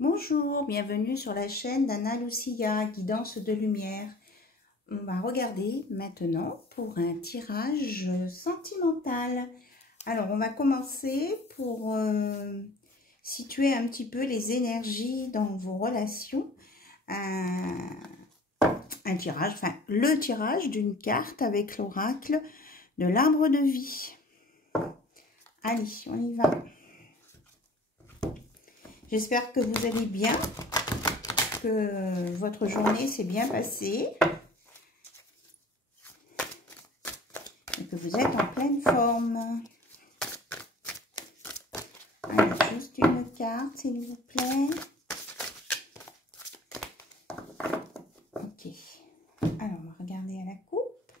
Bonjour, bienvenue sur la chaîne d'Anna Lucia, guidance de lumière. On va regarder maintenant pour un tirage sentimental. Alors, on va commencer pour situer un petit peu les énergies dans vos relations. Un tirage, enfin le tirage d'une carte avec l'oracle de l'arbre de vie. Allez, on y va. J'espère que vous allez bien, que votre journée s'est bien passée et que vous êtes en pleine forme. Allez, juste une carte, s'il vous plaît. Ok. Alors, on va regarder à la coupe.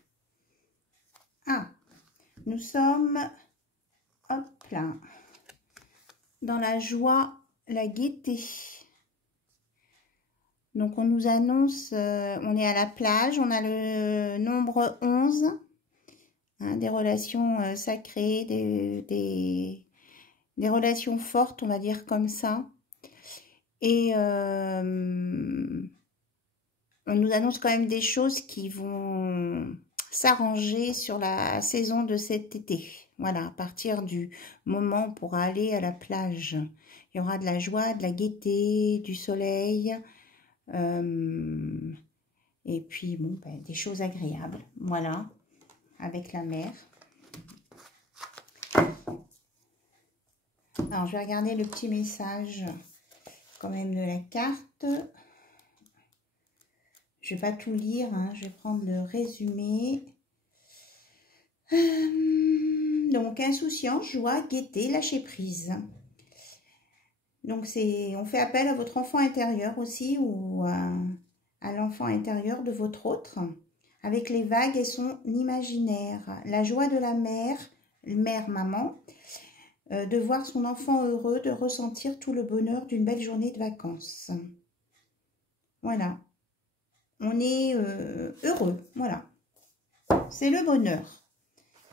Ah, nous sommes, hop là, dans la joie, la gaieté. Donc, on nous annonce, on est à la plage, on a le nombre 11, hein, des relations sacrées, des relations fortes, on va dire comme ça. Et on nous annonce quand même des choses qui vont s'arranger sur la saison de cet été. Voilà, à partir du moment où on pourra aller à la plage. Il y aura de la joie, de la gaieté, du soleil. Et puis, bon, ben, des choses agréables. Voilà, avec la mer. Alors, je vais regarder le petit message quand même de la carte. Je ne vais pas tout lire, hein, je vais prendre le résumé. Donc, insouciance, joie, gaieté, lâcher prise. Donc, on fait appel à votre enfant intérieur aussi ou à l'enfant intérieur de votre autre, avec les vagues et son imaginaire. La joie de la mère, maman, de voir son enfant heureux, de ressentir tout le bonheur d'une belle journée de vacances. Voilà. On est heureux, voilà. C'est le bonheur.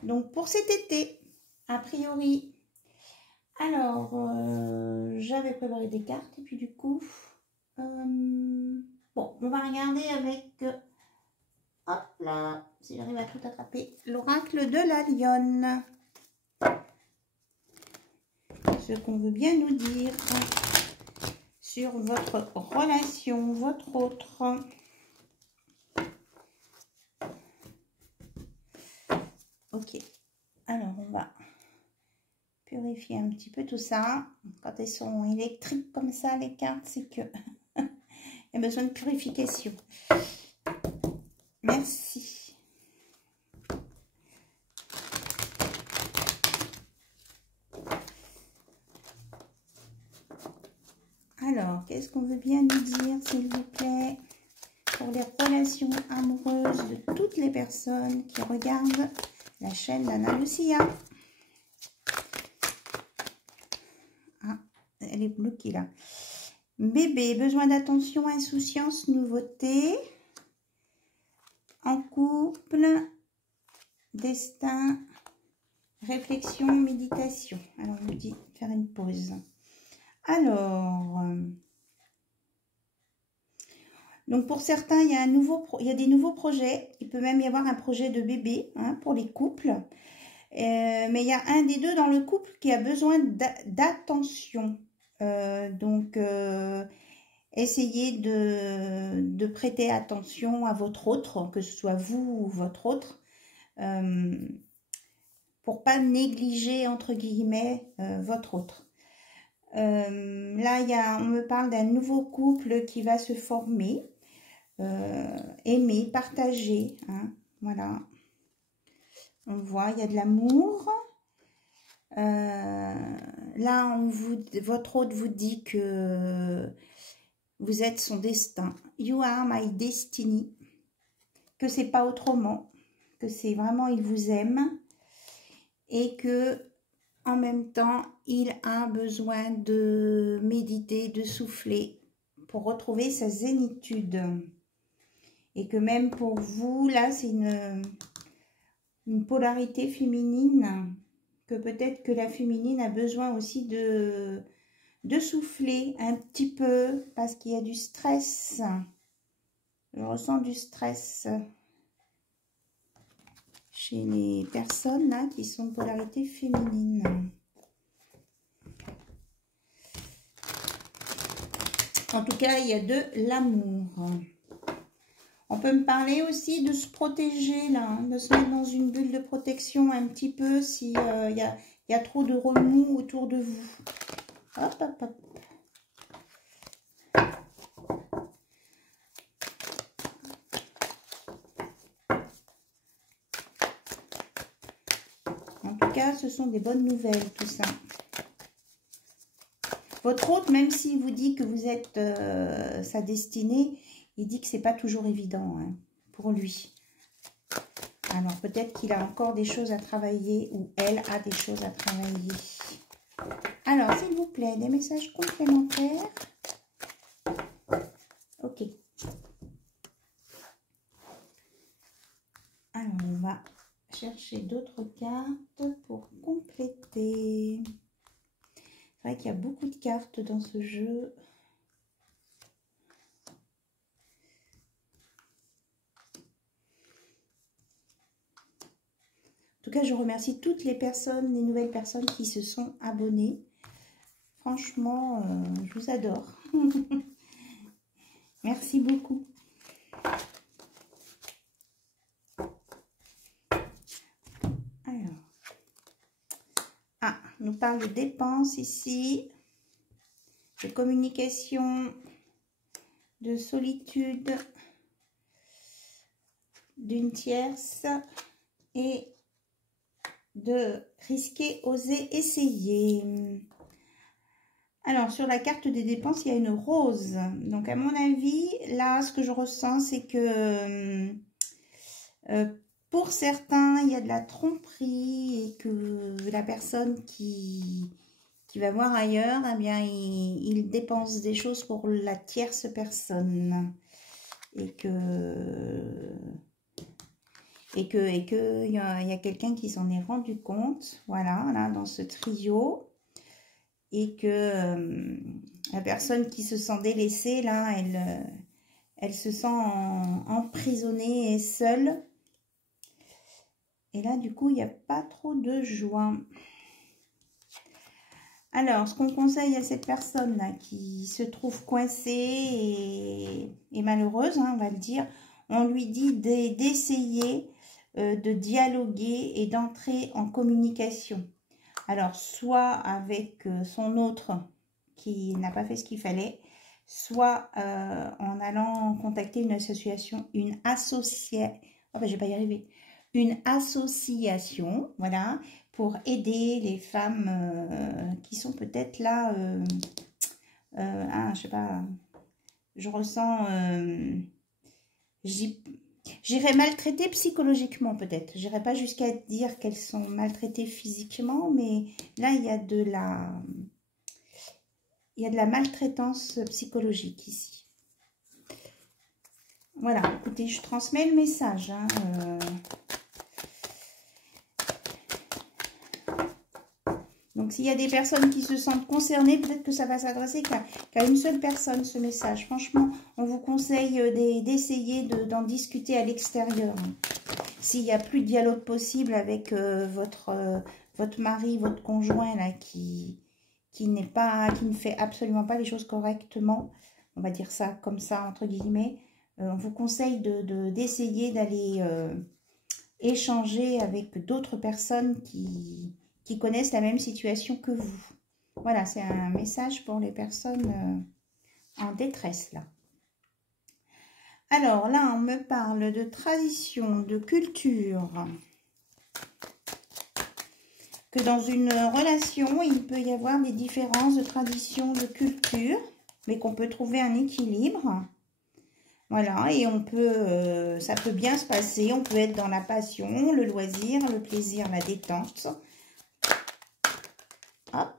Donc, pour cet été, a priori. Alors, j'avais préparé des cartes et puis du coup, bon, on va regarder avec, hop là, si j'arrive à tout attraper, l'oracle de la lionne. Ce qu'on veut bien nous dire sur votre relation, votre autre. Ok, alors on va purifier un petit peu tout ça. Quand elles sont électriques comme ça, les cartes, c'est que il y a besoin de purification. Merci. Alors, qu'est-ce qu'on veut bien nous dire, s'il vous plaît, pour les relations amoureuses de toutes les personnes qui regardent la chaîne d'Anna Lucia. Ah, elle est bloquée là. Bébé, besoin d'attention, insouciance, nouveauté. En couple, destin, réflexion, méditation. Alors, on nous dit faire une pause. Alors, donc pour certains, il y a des nouveaux projets. Il peut même y avoir un projet de bébé, hein, pour les couples. Mais il y a un des deux dans le couple qui a besoin d'attention. Donc, essayez de prêter attention à votre autre, que ce soit vous ou votre autre, pour pas négliger, entre guillemets, votre autre. Là, on me parle d'un nouveau couple qui va se former, aimer, partager, hein, voilà. On voit, il y a de l'amour. Là, votre autre vous dit que vous êtes son destin. You are my destiny. Que c'est pas autrement. Que c'est vraiment, il vous aime. Et que, en même temps, il a besoin de méditer, de souffler pour retrouver sa zénitude. Et que même pour vous, là, c'est une polarité féminine. Que peut-être que la féminine a besoin aussi de de souffler un petit peu parce qu'il y a du stress. Je ressens du stress chez les personnes là qui sont de polarité féminine. En tout cas, il y a de l'amour. On peut me parler aussi de se protéger là, hein, de se mettre dans une bulle de protection un petit peu si y a trop de remous autour de vous. Hop, hop, hop. En tout cas, ce sont des bonnes nouvelles, tout ça. Votre hôte, même s'il vous dit que vous êtes sa destinée, il dit que c'est pas toujours évident hein, pour lui. Alors, peut-être qu'il a encore des choses à travailler ou elle a des choses à travailler. Alors, s'il vous plaît, des messages complémentaires. Ok. Alors, on va chercher d'autres cartes pour compléter. C'est vrai qu'il y a beaucoup de cartes dans ce jeu. En tout cas, je remercie toutes les personnes, les nouvelles personnes qui se sont abonnées. Franchement, je vous adore. Merci beaucoup. Alors, on nous parle de dépenses ici, de communication, de solitude, d'une tierce et de risquer, oser, essayer. Alors, sur la carte des dépenses, il y a une rose. Donc, à mon avis, là, ce que je ressens, c'est que pour certains, il y a de la tromperie et que la personne qui va voir ailleurs, eh bien, il dépense des choses pour la tierce personne. Et il y a quelqu'un qui s'en est rendu compte, voilà, là, dans ce trio. Et que la personne qui se sent délaissée, là, elle se sent emprisonnée et seule. Et là, du coup, il n'y a pas trop de joie. Alors, ce qu'on conseille à cette personne-là qui se trouve coincée et malheureuse, hein, on va le dire, on lui dit d'essayer de dialoguer et d'entrer en communication. Alors, soit avec son autre qui n'a pas fait ce qu'il fallait, soit en allant contacter une association, une association, voilà, pour aider les femmes qui sont peut-être là, je sais pas, je ressens, j'irais maltraiter psychologiquement peut-être. J'irais pas jusqu'à dire qu'elles sont maltraitées physiquement, mais là il y a de la maltraitance psychologique ici. Voilà, écoutez, je transmets le message. Hein, Donc, s'il y a des personnes qui se sentent concernées, peut-être que ça va s'adresser qu'à une seule personne, ce message. Franchement, on vous conseille d'essayer d'en discuter à l'extérieur. S'il n'y a plus de dialogue possible avec votre mari, votre conjoint, là, qui ne fait absolument pas les choses correctement, on va dire ça comme ça, entre guillemets, on vous conseille d'essayer d'aller échanger avec d'autres personnes qui connaissent la même situation que vous. Voilà, c'est un message pour les personnes en détresse, là. Alors, là, on me parle de tradition, de culture. Que dans une relation, il peut y avoir des différences de tradition, de culture, mais qu'on peut trouver un équilibre. Voilà, et on peut, ça peut bien se passer. On peut être dans la passion, le loisir, le plaisir, la détente. Hop.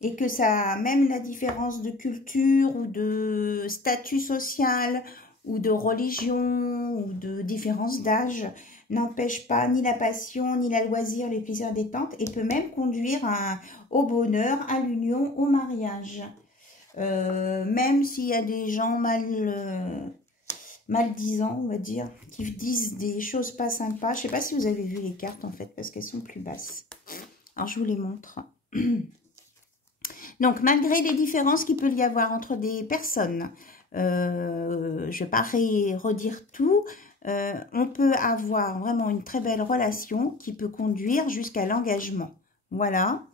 Et que ça, même la différence de culture ou de statut social ou de religion ou de différence d'âge n'empêche pas ni la passion, ni la loisir, les plaisirs détente, et peut même conduire au bonheur, à l'union, au mariage. Même s'il y a des gens maldisants, on va dire, qui disent des choses pas sympas. Je sais pas si vous avez vu les cartes, en fait, parce qu'elles sont plus basses. Alors, je vous les montre. Donc, malgré les différences qu'il peut y avoir entre des personnes, je ne vais pas redire tout, on peut avoir vraiment une très belle relation qui peut conduire jusqu'à l'engagement. Voilà.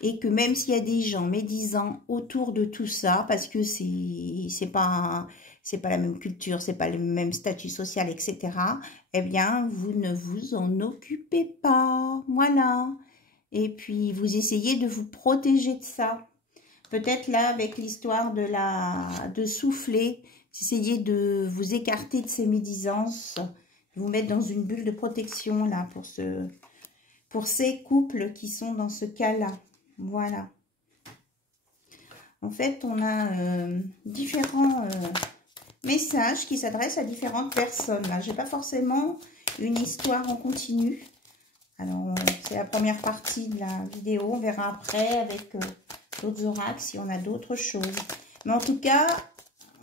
Et que même s'il y a des gens médisants autour de tout ça, parce que c'est pas la même culture, c'est pas le même statut social, etc., eh bien, vous ne vous en occupez pas. Voilà. Et puis, vous essayez de vous protéger de ça. Peut-être là, avec l'histoire de souffler, essayez de vous écarter de ces médisances, vous mettre dans une bulle de protection, là, pour ces couples qui sont dans ce cas-là. Voilà. En fait, on a différents messages qui s'adressent à différentes personnes. Là, j'ai pas forcément une histoire en continu. Alors, c'est la première partie de la vidéo. On verra après avec d'autres oracles si on a d'autres choses. Mais en tout cas,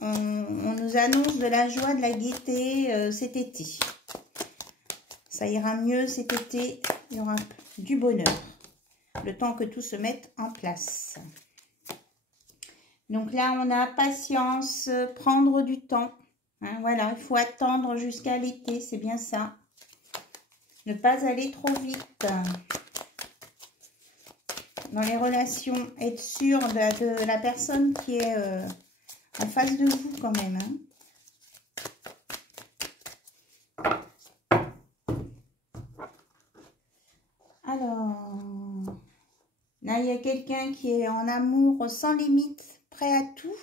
on nous annonce de la joie, de la gaieté cet été. Ça ira mieux cet été. Il y aura du bonheur. Le temps que tout se mette en place. Donc là, on a patience, prendre du temps. Hein, voilà, il faut attendre jusqu'à l'été, c'est bien ça. Ne pas aller trop vite. Dans les relations, être sûr de la personne qui est en face de vous quand même. Hein. Alors, là, il y a quelqu'un qui est en amour sans limite, prêt à tout.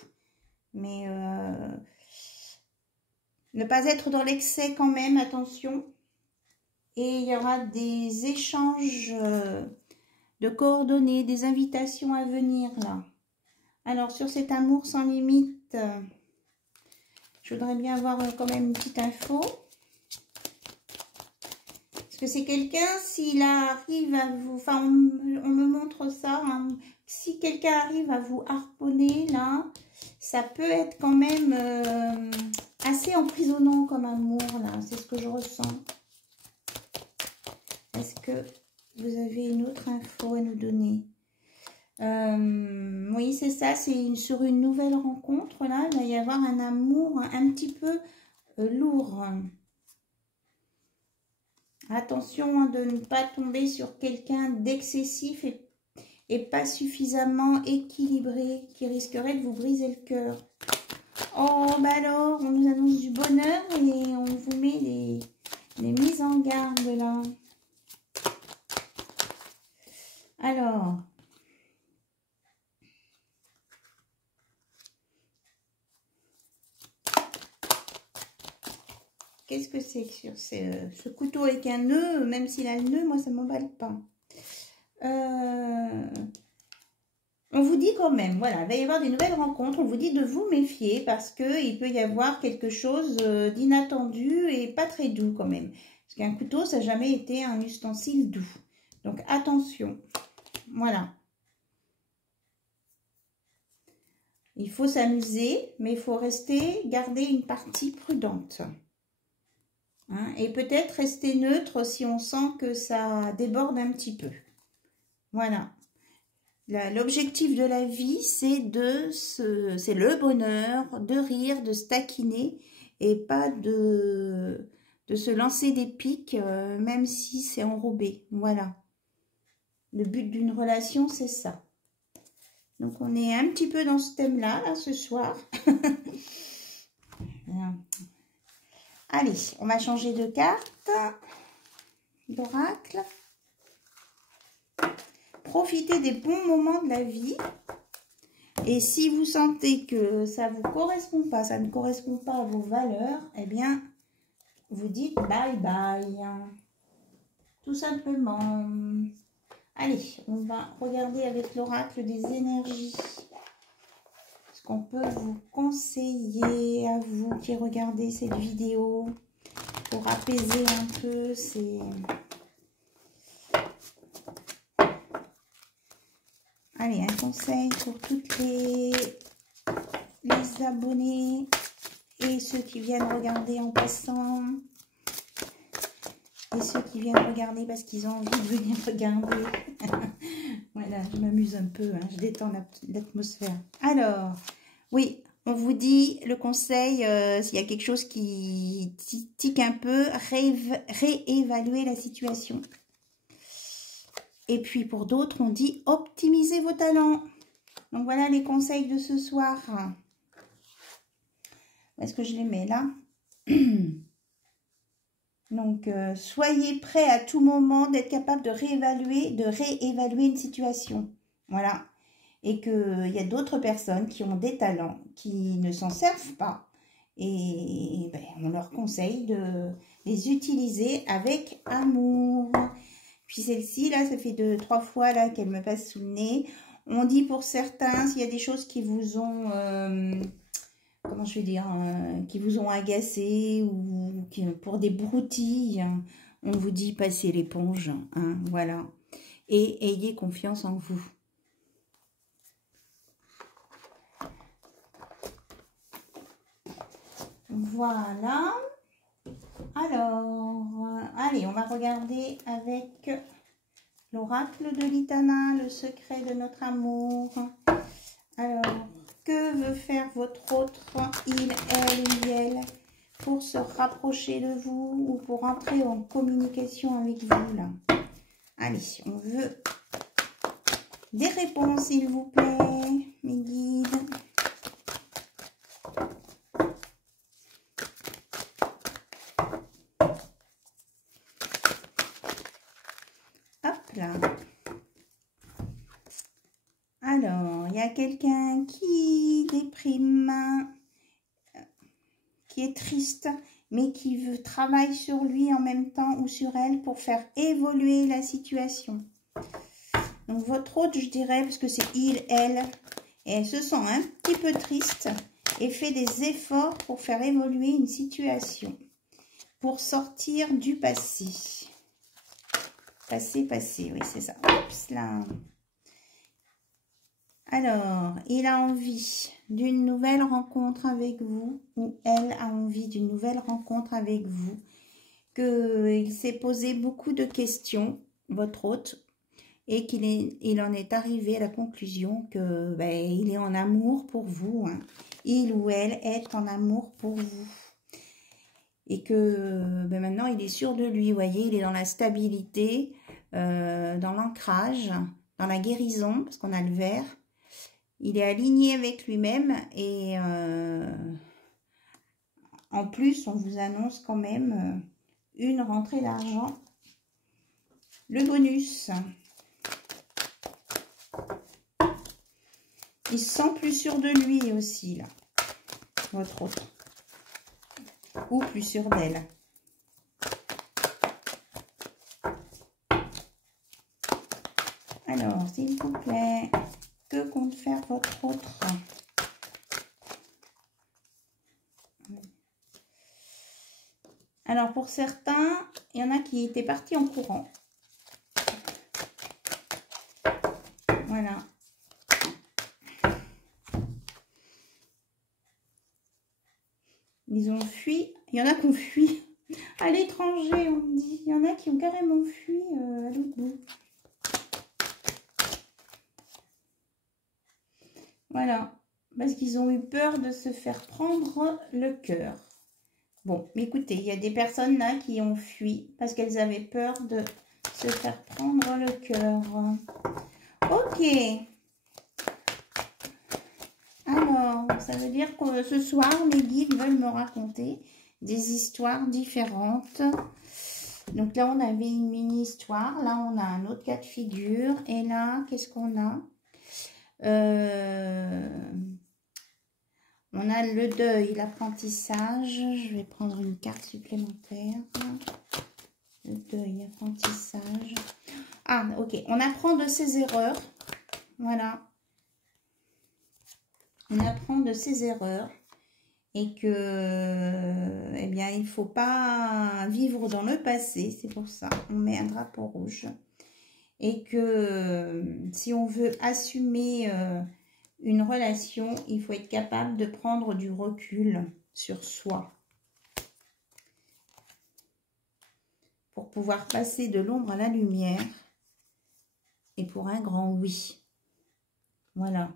Mais ne pas être dans l'excès quand même, attention. Et il y aura des échanges de coordonnées, des invitations à venir là. Alors, sur cet amour sans limite, je voudrais bien avoir quand même une petite info. Parce que c'est quelqu'un, s'il arrive à vous... Enfin, on me montre ça. Hein, si quelqu'un arrive à vous harponner là, ça peut être quand même assez emprisonnant comme amour là. C'est ce que je ressens. Est-ce que vous avez une autre info à nous donner? Oui, c'est ça, c'est sur une nouvelle rencontre, là, il va y avoir un amour un petit peu lourd. Attention de ne pas tomber sur quelqu'un d'excessif et pas suffisamment équilibré, qui risquerait de vous briser le cœur. Oh, bah alors, on nous annonce du bonheur et on vous met les mises en garde, là. Alors, qu'est-ce que c'est que sur ce couteau avec un nœud? Même s'il a le nœud, moi, ça ne m'emballe pas. On vous dit quand même, voilà, il va y avoir des nouvelles rencontres. On vous dit de vous méfier parce qu'il peut y avoir quelque chose d'inattendu et pas très doux quand même. Parce qu'un couteau, ça n'a jamais été un ustensile doux. Donc, attention. Voilà. Il faut s'amuser, mais il faut garder une partie prudente. Hein, et peut-être rester neutre si on sent que ça déborde un petit peu. Voilà. L'objectif de la vie, c'est le bonheur, de rire, de se taquiner et pas de se lancer des pics, même si c'est enrobé. Voilà. Le but d'une relation, c'est ça. Donc, on est un petit peu dans ce thème-là, là, ce soir. Allez, on va changer de carte d'oracle. Profitez des bons moments de la vie. Et si vous sentez que ça ne vous correspond pas, ça ne correspond pas à vos valeurs, eh bien, vous dites bye bye. Tout simplement. Allez, on va regarder avec l'oracle des énergies. Ce qu'on peut vous conseiller à vous qui regardez cette vidéo. pour apaiser un peu ces... Allez, un conseil pour toutes les abonnés et ceux qui viennent regarder en passant. Et ceux qui viennent regarder parce qu'ils ont envie de venir regarder. Voilà, je m'amuse un peu, hein, je détends l'atmosphère. Alors, oui, on vous dit le conseil, s'il y a quelque chose qui tique un peu, réévaluer la situation. Et puis pour d'autres, on dit optimiser vos talents. Donc voilà les conseils de ce soir. Où est-ce que je les mets là? Donc, soyez prêts à tout moment d'être capable de réévaluer une situation. Voilà. Et qu'il y a d'autres personnes qui ont des talents, qui ne s'en servent pas. Et ben, on leur conseille de les utiliser avec amour. Puis celle-ci, là, ça fait 2-3 fois là qu'elle me passe sous le nez. On dit pour certains, s'il y a des choses qui vous ont... comment je vais dire, qui vous ont agacé ou pour des broutilles, on vous dit passez l'éponge, hein, voilà. Et ayez confiance en vous. Voilà. Alors, allez, on va regarder avec l'oracle de l'Itana, le secret de notre amour. Alors, que veut faire votre autre, il, elle ou elle, pour se rapprocher de vous ou pour entrer en communication avec vous, là? Allez, on veut des réponses, s'il vous plaît, mes guides. Hop là. Alors, il y a quelqu'un qui déprime, qui est triste, mais qui veut travailler sur lui en même temps ou sur elle pour faire évoluer la situation. Donc, votre autre, je dirais, parce que c'est il, elle, et elle se sent un petit peu triste et fait des efforts pour faire évoluer une situation, pour sortir du passé. Passé, oui, c'est ça. Oups, là. Alors, il a envie d'une nouvelle rencontre avec vous, ou elle a envie d'une nouvelle rencontre avec vous, qu'il s'est posé beaucoup de questions, votre hôte, et il en est arrivé à la conclusion que ben, il est en amour pour vous, hein. Il ou elle est en amour pour vous. Et que ben, maintenant, il est sûr de lui, vous voyez, il est dans la stabilité, dans l'ancrage, dans la guérison, parce qu'on a le vert. Il est aligné avec lui-même et en plus, on vous annonce quand même une rentrée d'argent. Le bonus. Il se sent plus sûr de lui aussi, là, votre autre. Ou plus sûr d'elle. Alors, s'il vous plaît, que compte faire votre autre? Alors, pour certains, il y en a qui étaient partis en courant. Voilà. Ils ont fui. Il y en a qui ont fui à l'étranger, on dit. Il y en a qui ont carrément fui à l'autre bout. Voilà. Parce qu'ils ont eu peur de se faire prendre le cœur. Bon, mais écoutez, il y a des personnes là qui ont fui parce qu'elles avaient peur de se faire prendre le cœur. Ok. Alors, ça veut dire que ce soir, mes guides veulent me raconter des histoires différentes. Donc là, on avait une mini-histoire. Là, on a un autre cas de figure. Et là, qu'est-ce qu'on a? On a le deuil, l'apprentissage. Je vais prendre une carte supplémentaire. Le deuil, l'apprentissage. Ah, ok. On apprend de ses erreurs. Voilà. On apprend de ses erreurs. et que, eh bien, il ne faut pas vivre dans le passé. C'est pour ça on met un drapeau rouge. Et que si on veut assumer une relation, il faut être capable de prendre du recul sur soi pour pouvoir passer de l'ombre à la lumière et pour un grand oui. Voilà.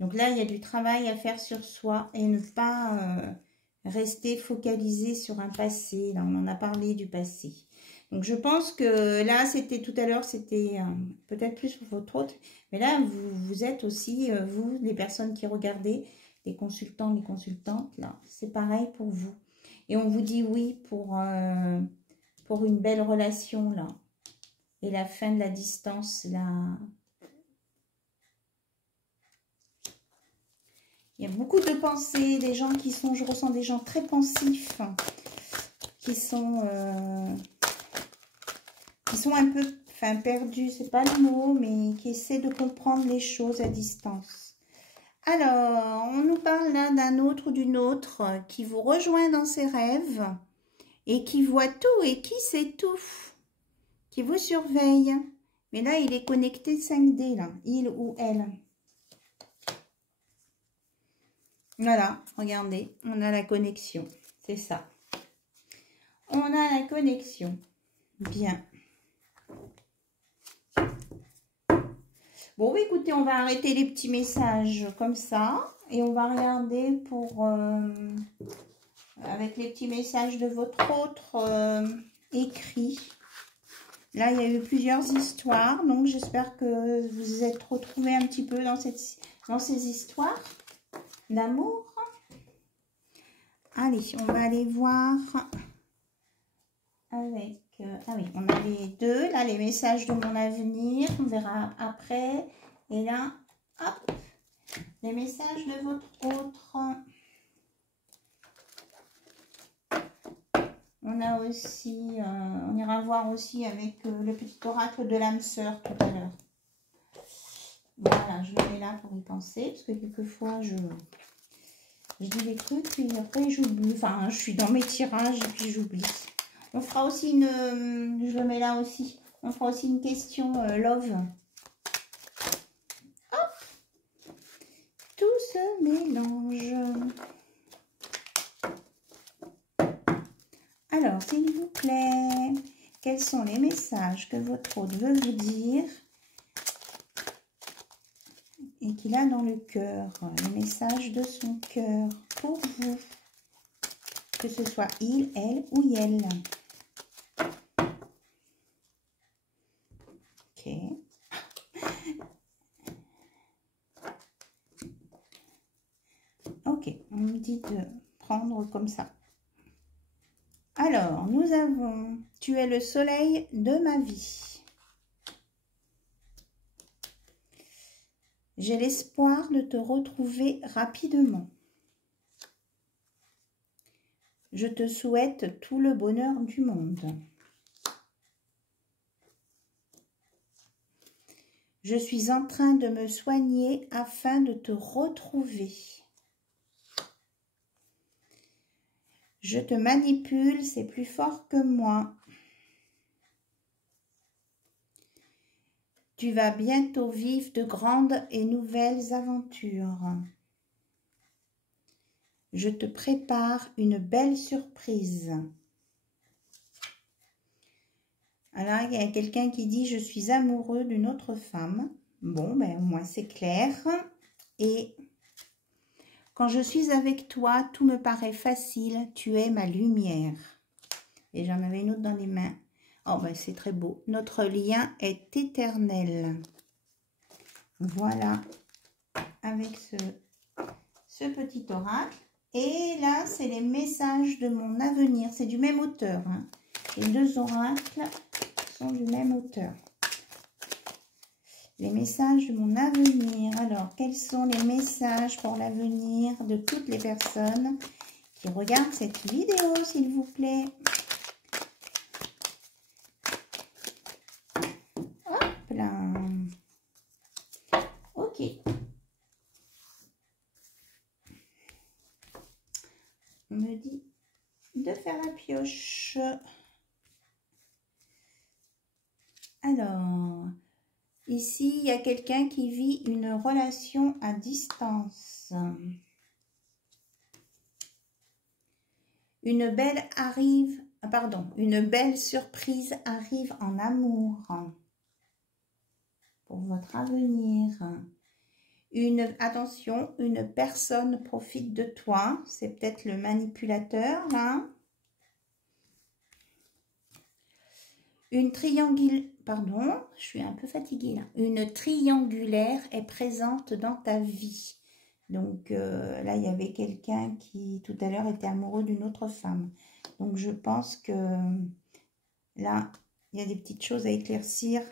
Donc là, il y a du travail à faire sur soi et ne pas rester focalisé sur un passé. Là, on en a parlé du passé. Donc, je pense que là, c'était tout à l'heure, c'était peut-être plus pour votre autre. Mais là, vous êtes aussi, vous, les personnes qui regardez, les consultants, les consultantes, là, c'est pareil pour vous. Et on vous dit oui pour une belle relation, là. Et la fin de la distance, là. Il y a beaucoup de pensées, des gens qui sont, je ressens des gens très pensifs, qui sont un peu, enfin perdus, c'est pas le mot, mais qui essaient de comprendre les choses à distance. Alors, on nous parle là d'un autre ou d'une autre qui vous rejoint dans ses rêves et qui voit tout et qui sait tout, qui vous surveille. Mais là, il est connecté 5D, là, il ou elle. Voilà, regardez, on a la connexion, c'est ça. On a la connexion. Bien. Bon, écoutez, on va arrêter les petits messages comme ça. Et on va regarder pour... avec les petits messages de votre autre écrit. Là, il y a eu plusieurs histoires. Donc, j'espère que vous vous êtes retrouvés un petit peu dans ces histoires d'amour. Allez, on va aller voir avec... ah oui, on a les deux. Là, les messages de mon avenir. On verra après. Et là, hop, les messages de votre autre. On a aussi... on ira voir aussi avec le petit oracle de l'âme sœur tout à l'heure. Voilà, je le mets là pour y penser. Parce que quelquefois, je dis des trucs, puis après j'oublie. Enfin, je suis dans mes tirages et puis j'oublie. On fera aussi une... je le mets là aussi. On fera aussi une question love. Hop, tout se mélange. Alors, s'il vous plaît, quels sont les messages que votre hôte veut vous dire et qu'il a dans le cœur, les messages de son cœur pour vous, que ce soit il, elle ou elle. Ok. Ok, on me dit de prendre comme ça. Alors, nous avons « Tu es le soleil de ma vie ». J'ai l'espoir de te retrouver rapidement. Je te souhaite tout le bonheur du monde. Je suis en train de me soigner afin de te retrouver. Je te manipule, c'est plus fort que moi. Tu vas bientôt vivre de grandes et nouvelles aventures. Je te prépare une belle surprise. Alors, il y a quelqu'un qui dit « Je suis amoureux d'une autre femme ». Bon, ben au moins c'est clair. Et quand je suis avec toi, tout me paraît facile. Tu es ma lumière. Et j'en avais une autre dans les mains. Oh, ben c'est très beau. Notre lien est éternel. Voilà. Avec ce petit oracle. Et là, c'est les messages de mon avenir. C'est du même auteur. Hein. Les deux oracles sont du même auteur. Les messages de mon avenir. Alors, quels sont les messages pour l'avenir de toutes les personnes qui regardent cette vidéo, s'il vous plaît? Hop là. Ok. de faire la pioche. Alors, ici, il y a quelqu'un qui vit une relation à distance. Une belle surprise arrive en amour pour votre avenir. Attention, une personne profite de toi. C'est peut-être le manipulateur, là. Pardon, je suis un peu fatiguée, là. Une triangulaire est présente dans ta vie. Donc, là, il y avait quelqu'un qui, tout à l'heure, était amoureux d'une autre femme. Donc, je pense que là, il y a des petites choses à éclaircir.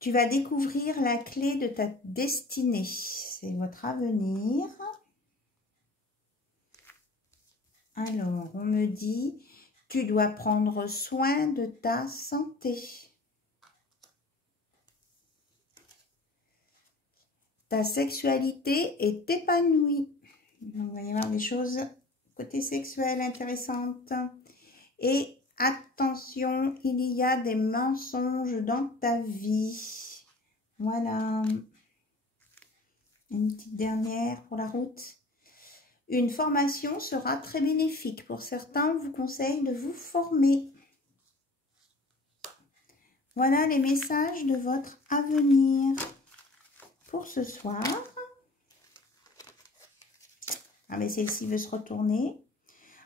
Tu vas découvrir la clé de ta destinée. C'est votre avenir. Alors, on me dit, tu dois prendre soin de ta santé. Ta sexualité est épanouie. Donc, il va y avoir des choses côté sexuel intéressantes. Et attention, il y a des mensonges dans ta vie. Voilà. Une petite dernière pour la route. Une formation sera très bénéfique. Pour certains, on vous conseille de vous former. Voilà les messages de votre avenir pour ce soir. Ah, mais celle-ci veut se retourner.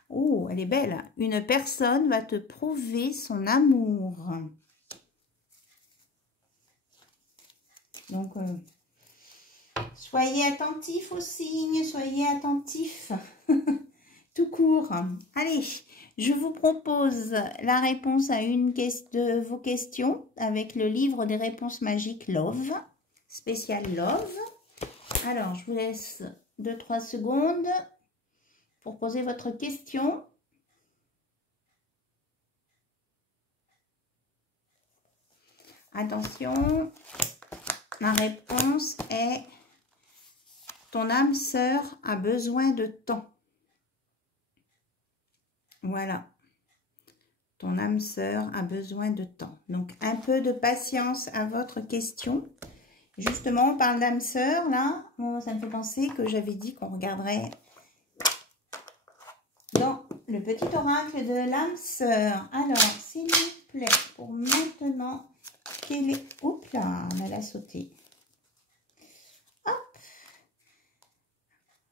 Oh, elle est belle. Une personne va te prouver son amour. Donc, soyez attentifs aux signes, soyez attentifs tout court. Allez, je vous propose la réponse à une de vos questions avec le livre des réponses magiques Love, spécial Love. Alors, je vous laisse 2-3 secondes pour poser votre question. Attention, ma réponse est: ton âme sœur a besoin de temps. Voilà. Ton âme sœur a besoin de temps. Donc, un peu de patience à votre question. Justement, on parle d'âme sœur, là. Oh, ça me fait penser que j'avais dit qu'on regarderait dans le petit oracle de l'âme sœur. Alors, s'il vous plaît, pour maintenant, quel est... Oups là, elle a sauté. Hop.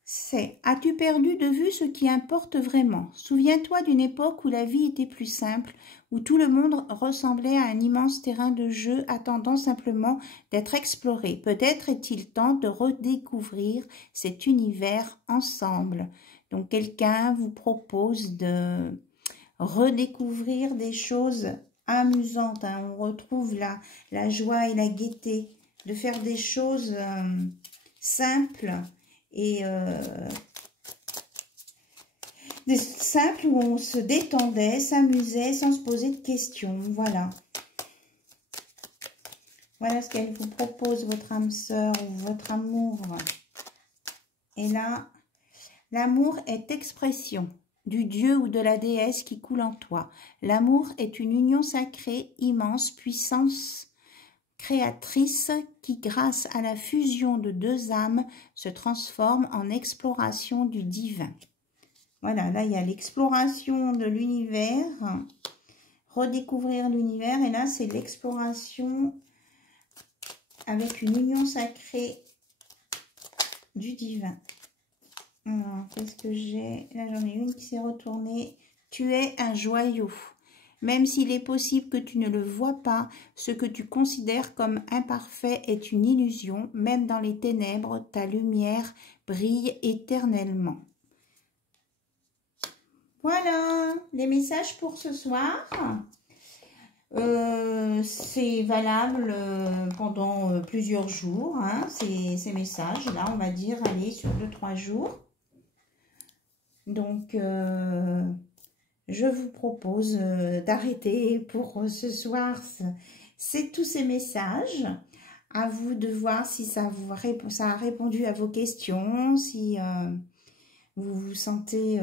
C'est: as-tu perdu de vue ce qui importe vraiment? Souviens-toi d'une époque où la vie était plus simple, où tout le monde ressemblait à un immense terrain de jeu attendant simplement d'être exploré. Peut-être est-il temps de redécouvrir cet univers ensemble. Donc, quelqu'un vous propose de redécouvrir des choses amusantes. Hein. On retrouve la joie et la gaieté de faire des choses simples et simples où on se détendait, s'amusait sans se poser de questions. Voilà. Voilà ce qu'elle vous propose, votre âme sœur ou votre amour. Et là, l'amour est expression du dieu ou de la déesse qui coule en toi. L'amour est une union sacrée, immense, puissance créatrice qui, grâce à la fusion de deux âmes, se transforme en exploration du divin. Voilà, là, il y a l'exploration de l'univers, redécouvrir l'univers, et là, c'est l'exploration avec une union sacrée du divin. Alors, qu'est-ce que j'ai? Là, j'en ai une qui s'est retournée. Tu es un joyau. Même s'il est possible que tu ne le vois pas, ce que tu considères comme imparfait est une illusion. Même dans les ténèbres, ta lumière brille éternellement. Voilà les messages pour ce soir. C'est valable pendant plusieurs jours, hein, ces messages. Là, on va dire, allez, sur 2-3 jours. Donc, je vous propose d'arrêter pour ce soir. C'est tous ces messages. À vous de voir si ça a répondu à vos questions, si vous vous sentez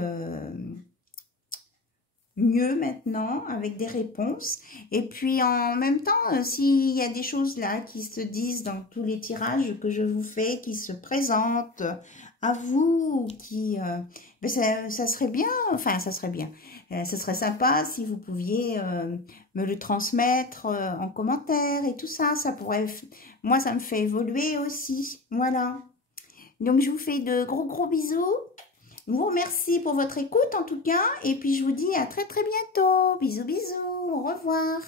mieux maintenant avec des réponses. Et puis en même temps, s'il y a des choses là qui se disent dans tous les tirages que je vous fais, qui se présentent à vous, qui, ben ça serait bien, enfin ça serait bien. Ce serait sympa si vous pouviez me le transmettre en commentaire et tout ça. Ça pourrait, moi ça me fait évoluer aussi. Voilà. Donc je vous fais de gros bisous. Je vous remercie pour votre écoute en tout cas. Et puis je vous dis à très bientôt. Bisous bisous. Au revoir.